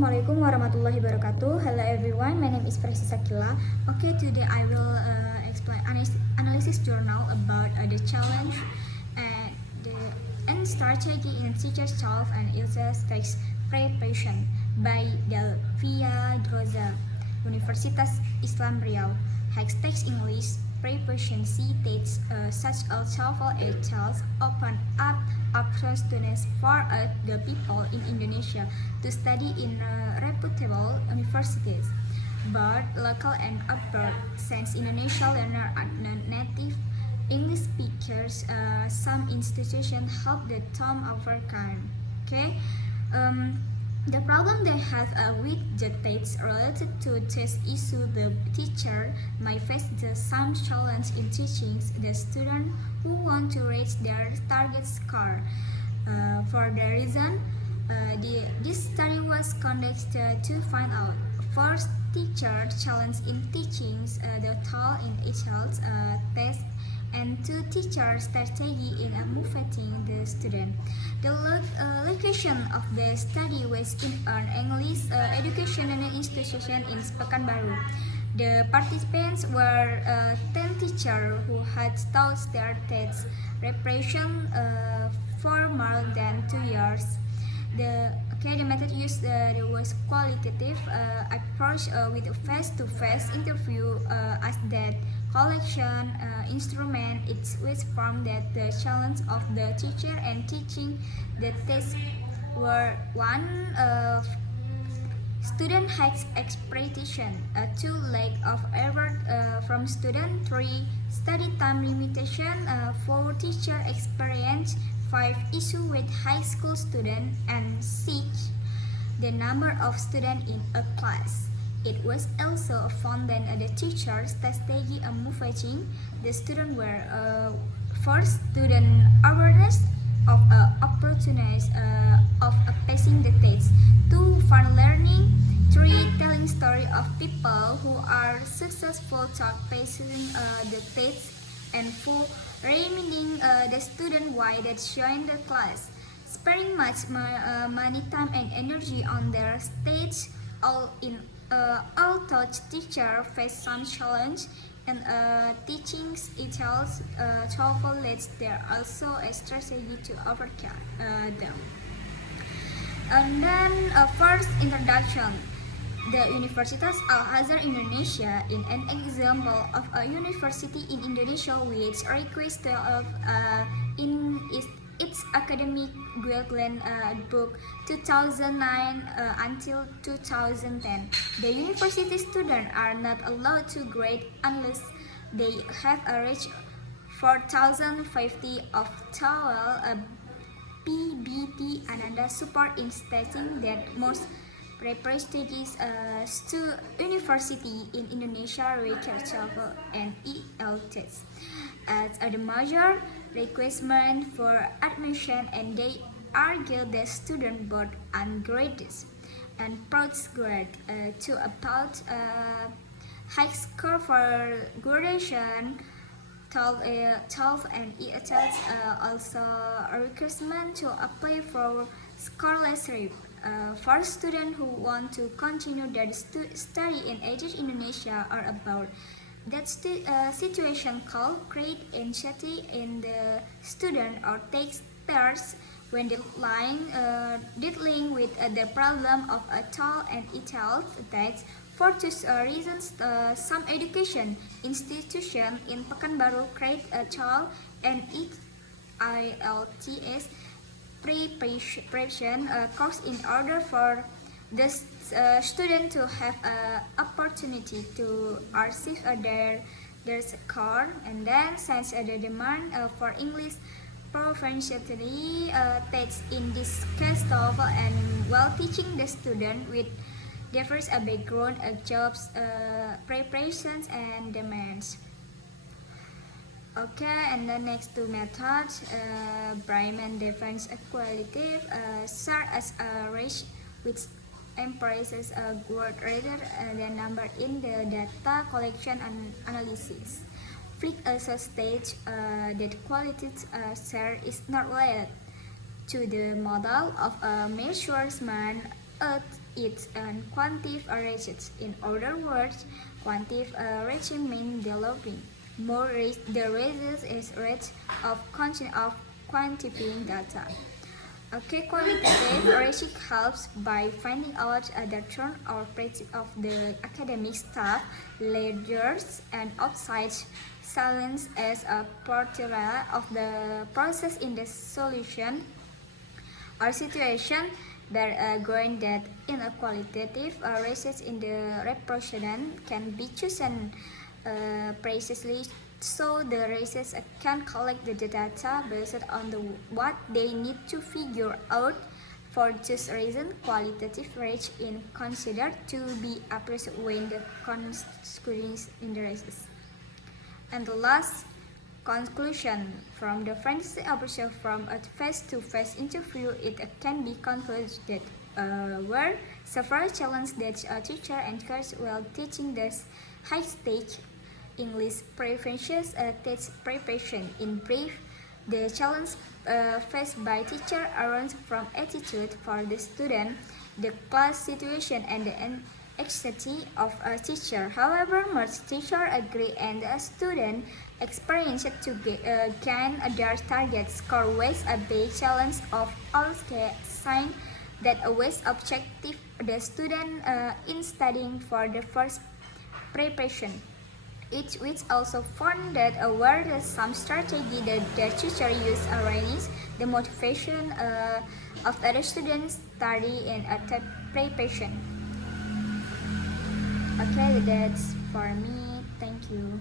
Assalamualaikum warahmatullahi wabarakatuh. Hello everyone, my name is Freshi Sakilla. Okay, today I will explain analysis journal about the challenge and strategy in teacher's self and illness text preparation by Delvia Droza, Universitas Islam Riau. High text English preparation C tests such as TOEFL A tells open up opportunities for the people in Indonesia to study in reputable universities, both local and abroad. Since Indonesia learners are non-native English speakers, some institutions help the term overcome. Okay. The problem they have with the tests related to test issue, the teacher might face some challenge in teaching the student who want to reach their target score. For the reason, this study was conducted to find out first teacher challenge in teaching the tool in each test, and two teacher strategy in motivating the student. The location of the study was in an English educational institution in Pekanbaru. The participants were 10 teachers who had taught their test preparation for more than 2 years. The method used was qualitative approach with a face-to-face interview as that collection instrument. It was from that the challenge of the teacher and teaching the test were one of student hikes expectation, 2 lack of effort from student, 3 study time limitation, 4 teacher experience, 5 issue with high school student, and 6 the number of students in a class. It was also found that the teacher's strategy of motivating the student were first student awareness of opportunities of passing the test, 2 fun learning, 3 telling story of people who are successful to passing the test, and 4 reminding the student why they joined the class, sparing much money, time, and energy on their stage. Although teacher face some challenge and teaching itself TOEFL leads, there also a strategy to overcome them. And then first introduction. The Universitas Al-Azhar Indonesia is an example of a university in Indonesia which requires in its academic guideline book 2009 until 2010. The university students are not allowed to grade unless they have reached 4,050 of TOEFL, PBT, and other support in stating that most prestigious university in Indonesia require TOEFL and IELTS as a major requirement for admission, and they argue that students both ungraded and postgrad to about high score for graduation. 12 and IELTS also a requirement to apply for scholarship. For students who want to continue their study in Indonesia or abroad, that situation called create anxiety in the student or takes tears when dealing with the problem of a TOEFL and IELTS tests. For these reasons, some education institutions in Pekanbaru create a TOEFL and IELTS preparation course in order for the student to have an opportunity to receive their score. And then since the demand for English proficiency tests in this case TOEFL, and while teaching the student with diverse background, jobs, preparations, and demands. Okay, and the next two methods, Bryman defines qualitative, serve as a rich which embraces a word rather than number in the data collection and analysis. Flick also states that qualitative share is not related to the model of measurement it's an quantitative research. In other words, quantitative research means developing more the research is rate of quantifying data. Okay, qualitative research helps by finding out the turn or practice of the academic staff, leaders, and outside silence as a portrayal of the process in the solution or situation. There are growing that in a qualitative research in the reproduction can be chosen precisely so the researchers can collect the data based on what they need to figure out. For this reason, qualitative research is considered to be appropriate when the constituents in the research. And the last conclusion from the Freshi approach from a face-to-face interview, it can be concluded that were several challenges that a teacher encouraged while teaching the high-stakes English preferential test preparation. In brief, the challenge faced by teacher arose from attitude for the student, the class situation, and the anxiety of a teacher. However, most teachers agree and the student experienced to gain their target score with a big challenge of all sign that a waste objective the student in studying for the first preparation. Which also found that where some strategy that the teacher use raise the motivation of other students study in a preparation. Okay, that's for me. Thank you.